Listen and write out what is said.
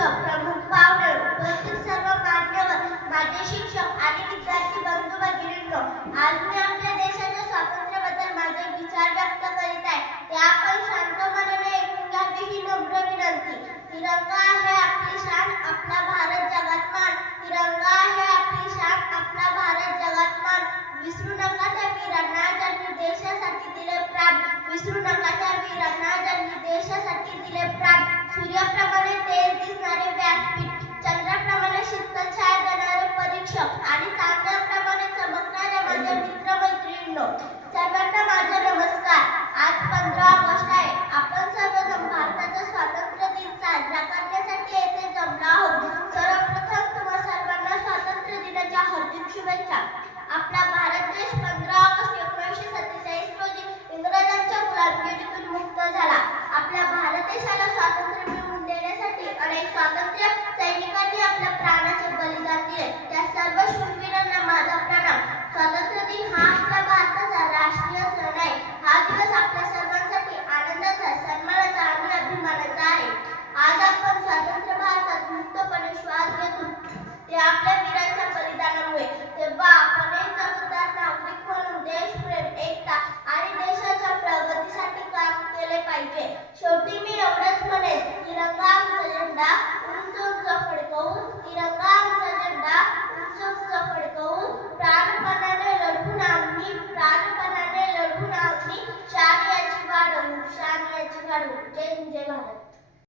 प्रमुख पाहुणे, उपस्थित सर्व मान्यवर, माझे शिक्षक आणि विद्यार्थी बंधू भगिनींनो, आज मी आपल्या देशाच्या स्वातंत्र्याबद्दल माझे विचार व्यक्त करीत आहे. ते आपण शांत मनाने ऐकून घ्यावी ही नम्र विनंती. तिरंगा आहे आपली शान, आपला भारत जगात मान. तिरंगा आहे आपली शान, आपला भारत जगात मान. विसरू नका त्या वीरांना ज्यांनी देशासाठी दिले प्राण. विसरू नका त्या वीरांना ज्यांनी देशासाठी दिले प्राण. सूर्याप्रमाणे तेज दिसणारे व्यासपीठ, चंद्राप्रमाणे शीतल छाया देणारे परीक्षक आणि चांदण्याप्रमाणे चमकणाऱ्या माझ्या मित्रमैत्रिणींनो,